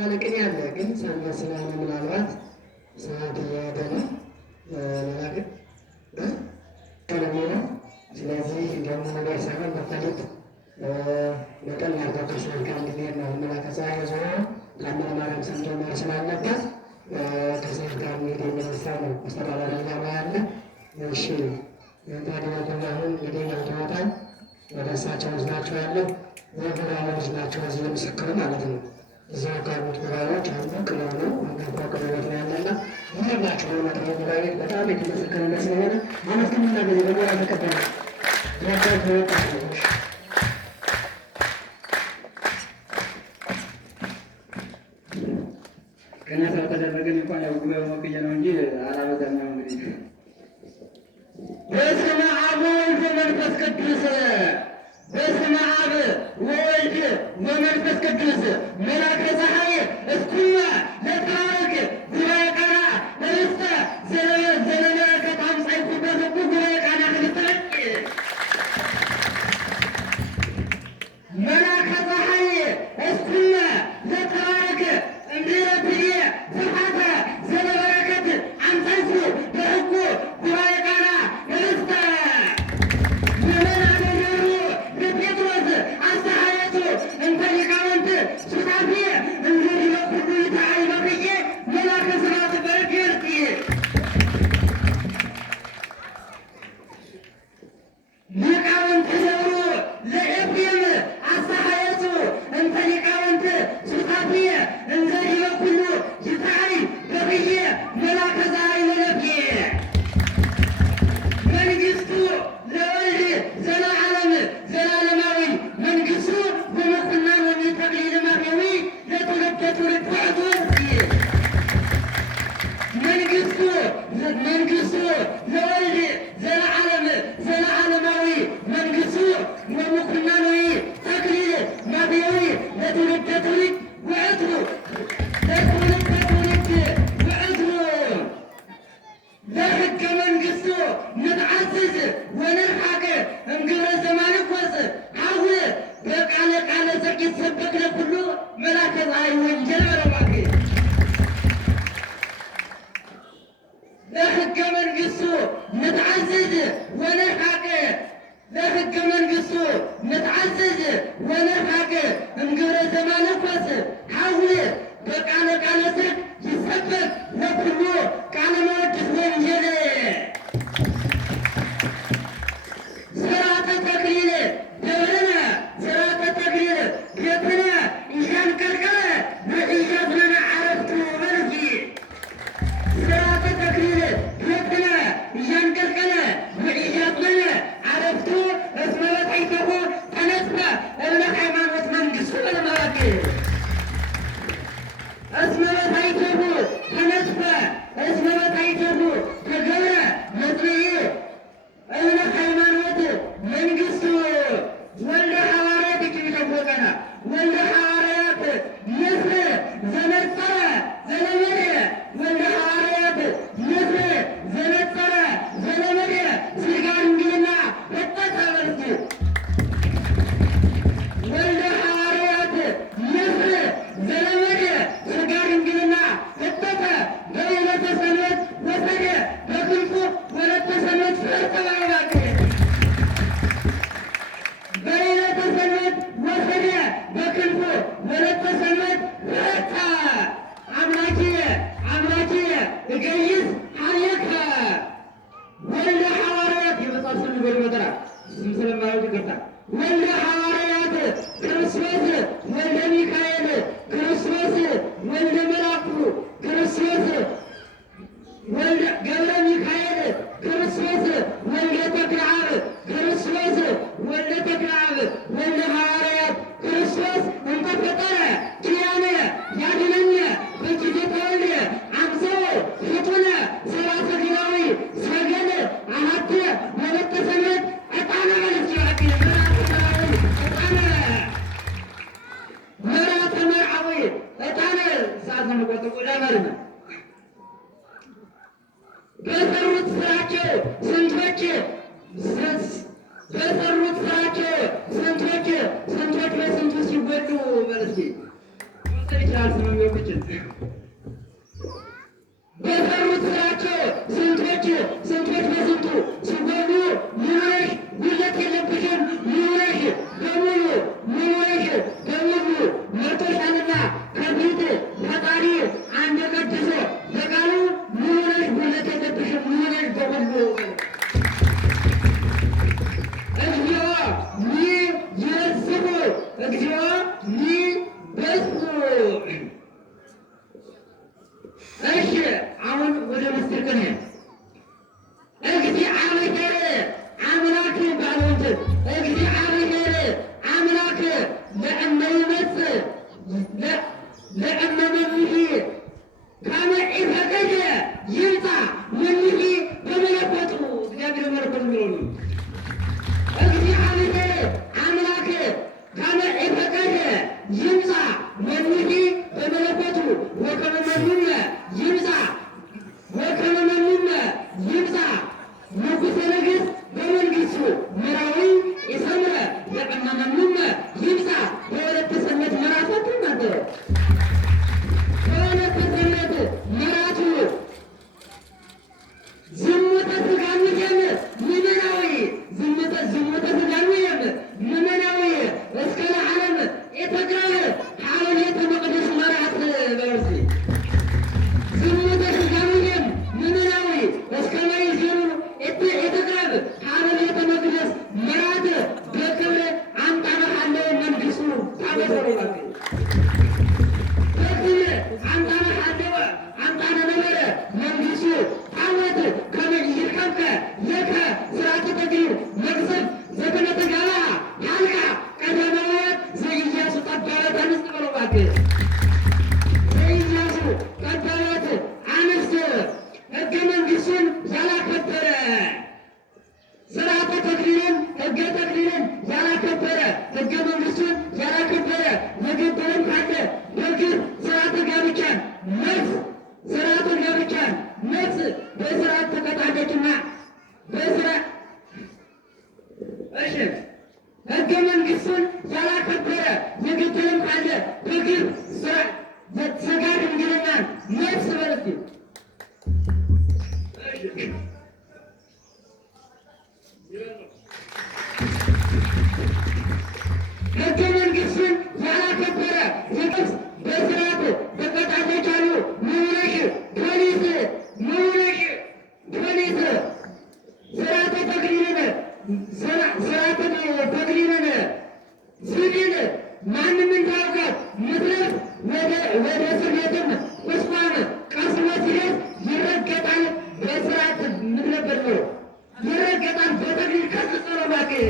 አለቅን ያለ ግን ሳናስበው ምናልባት ሰዓት እየሄደ ነው መላክ ቀለሙ ነው። ስለዚህ ደግሞ ነገር ሳይሆን በፈሊጥ በቀን አድርገው ከሰዓት ጋር እንድንሄድ ነው። መላከ ፀሐይ ዞሮ ታምረ ማርያም ሰምቶ መሄድ ስላለበት ከሰዓት ጋር እንሂድ የሚል ሀሳብ ነው አስተዳዳሪ ጋር ያለ። እሺ ታዲያ አሁን እንግዲህ ያልተወጣን ወደ እሳቸው ወስዳቸው ያለው የጉራዎች ናቸው። እዚህ ምስክሩ ማለት ነው። እዚያ ካሉት ጉራዎች አንዱ ቅለው ነው። አንጋፋ ቅሎት ነው ያለና ይህላቸው በመጠ ጉራቤ በጣም የተመሰከረለት ስለሆነ አመስግንና በዚህ በሞራ ተቀበለ ያቸው ተወጣ ገና ስለተደረገን እንኳን ያው ጉባኤው መቅየ ነው እንጂ አላበዛም ነው እንግዲህ በስመ አብ ወወልድ ወመንፈስ ቅዱስ በስመ አብ ወወልድ ወመንፈስ ቅዱስ መላከ ፀሐይ እስኩማ ለታወቅ ጉባኤ ቃና ርስተ ዘለመለከት አምሳይ ኩበትኩ ጉባኤ ቃና ህልትረቅ መላከ ፀሐይ እስኩማ ለታወቅ እንዲረትዬ ስፋተ ዘለበረከት አምሳይኩ በህጉ ጉባኤ ቃና ርስተ መንግስቱ ለወልድ ዘለዓለም ዘለዓለማዊ መንግስቱ ወምኩናናዊ ተክሊል ማብያዊ ለትውልደ ትውልድ ውዕቱ ለትውልደ ትውልድ ውዕቱ ለሕገ መንግስቱ ንትዓዝዝ ወንርሓቅ እምግብረ ዘማንኮስ ሐሁ በቃለ ቃለ ጽድቅ ይሰበክ ለኩሉ መላከ ፀሐይ ወንጌል በረባክ ለሕገ መንግስቱ ንትዓዝዝ ወንርሓቅ ለሕገ መንግስቱ ንትዓዝዝ ወንርሓቅ እምግብረ ዘማንኮስ ሐሁ በቃለ ቃለ ጽድቅ ይሰበክ ለኩሉ ቃለ መወድስ ወንጌል ስርዓተ ተክሊል ደብርነ ስርዓተ ተክሊል ቤትነ ኢሻንቀልቀለ በኢሻትነ ዓረፍቱ መልኪ ስርዓተ ተክሊል ቤትነ ኢሻንቀልቀለ በኢሻትነ ዓረፍቱ እስመ በታሕተሁ ተነስፈ እብነ ሃይማኖት መንግስቱ ለማወቅ እስመ በታሕተሁ ተነስፈ እስመ በታሕተሁ ተገብረ መጽንዒ እብነ ሃይማኖት መንግስቱ ወልደ ሐዋርያት ይታወቀና ወልደ ሐዋርያት ንስር ዘነጸረ ዘለመደ ወልደ ሐዋርያት ንስር ዘነጸረ ዘለመደ ስጋ ድንግልና ፈጠጠ በርሱ ወልደ ሐዋርያት ንስር ዘለመደ ስጋ ድንግልና ፈጠጠ በዕለተ ሰንበት ወሰደ በክንፉ ወለተ ሰንበት ፈርተ ባይባክ በዕለተ ሰንበት ወሰደ በክንፉ ወለተ ሰንበት ፈርተ አምላኪየ አምላኪየ እገይስ ሀልየከ ወልደ ሐዋርያት የመጽሐፍ ስም ንገሩ መጠራ ስም ስለማያውቅ ይቅርታ ወልደ ሐዋርያት ክርስቶስ ወልደ ሚካኤል ክርስቶስ ወልደ መላኩ ክርስቶስ ወልደ ገብረ ሚካኤል ክርስቶስ ወልደ ተክለ አብ ክርስቶስ ወልደ ተክለ አብ ወልደ ሐዋርያት ክርስቶስ እንተ ፈጠረ ኪያነ ያድነነ በጊዜ ተወልደ አብዝሖ ፍጡነ ሰብአ ሰገላዊ ሰገለ አሐተ ወለተ ሰንበት ዕጣነ በልጅራቂ መራተ መርዓዊ ዕጣነ ሰዓት ንቆጥቁ ለመርነ በሰሩት ስራቸው ስንቶች በሰሩት ስራቸው ስንቶች በስንቱ ሲጎዱ መልሲ ይችላል ስመኞችን በሰሩት ስራቸው ስንቶች በስንቱ ሲጎዱ ሙሉነሽ ጉለት የለብሽም ሙሉነሽ በሙሉ ሙሉነሽ በሙሉ መርጦሻልና ከፊት ፈጣሪ አንድ ቀድሶ በቃሉ ሙሉነሽ ጉለት የለብሽም ሙሉነሽ በሙሉ እግዚኦ ይበስሑ እግዚኦ ይበስሑ። እሺ አሁን ወደ ምስጢር ቅኔ እግዚአብሔር አምላክ ባሉት እግዚአብሔር አምላክ ለእመይመጽእ ለእመመኒሕ ከመ ኢፈቀደ ይምጻእ መኒሕ በመለኮቱ እግዚአብሔር መለኮት የሚለው ነው። እግዚአብሔር አምላክ ከመ ኢፈቀደ ይምጻእ መኒሕ በመለኮቱ ወከመ መኑነ ይምጻእ ወከመ መኑነ ይምጻእ ንጉሠ ነገሥት በመንግሥቱ ምራዊ ኢሰምረ ለእመ መኑነ ይምጻእ በወለተ ሰንበት መራቱ ናገረ በወለተ ሰንበት መራቱ ዝሙተ ሥጋን የም ምእመናዊ ዝሙተ ሥጋን የም ምእመናዊ እስከ ለዓለም የተጋረ ሐወልተ መቅደስ መራት በርሲ ዝሙተ ሥጋን የም ምእመናዊ እስከ ላይ ዜሩ የተጋረ ሐወልተ መቅደስ መራት በክብር አንጣረሃለሁ መንግሥቱ ታበሰሩ በክብር አንጣረሃለሁ አንጣረ ነበረ መንግሥቱ ታወት ከመ ይርከብከ ለከ ሥርዓተ ተክሊል መቅሰፍ ዘክነተ ጋባ ሀልቃ ቀዳማውያን ዘኢያሱ ጠባበት አንስት በለው እባክህ ዘኢያሱ ጠባበት አንስት ሕገ መንግሥቱን ያላከበረ ሥርዓተ ተክሊልን ሕገ ተክሊልን ያላከበረ ሕገ መንግሥቱን ያላከበረ የገደለም ካለ በግፍ ሥርዓተ ጋብቻን ነፍስ ሥርዓተ ጋብቻን ነፍስ በሥርዓት ተቀጣለችና በሥርዓት እሺ ሕገ መንግሥቱን ያላከበረ የገደለም ካለ በግፍ ሥጋ ድንግልናን ነፍስ በለስ ሕገ መንግሥቱን ያላከበረ የነፍስ በሥርዓት ተቀጣለች አሉ። ሙሉነሽ ፖሊስ ሙሉነሽ ፖሊስ ሥርዓተ ተክሊልን ሲቪል ማንም እንዳያውቃት ምትለፍ ወደ እስር ቤትም ቁስቋም ቀስሞ ሲደርስ ይረገጣል። በሥርዓት ምትነበር ነው ይረገጣል። በተክሊል ከስጸ ነው እባክህ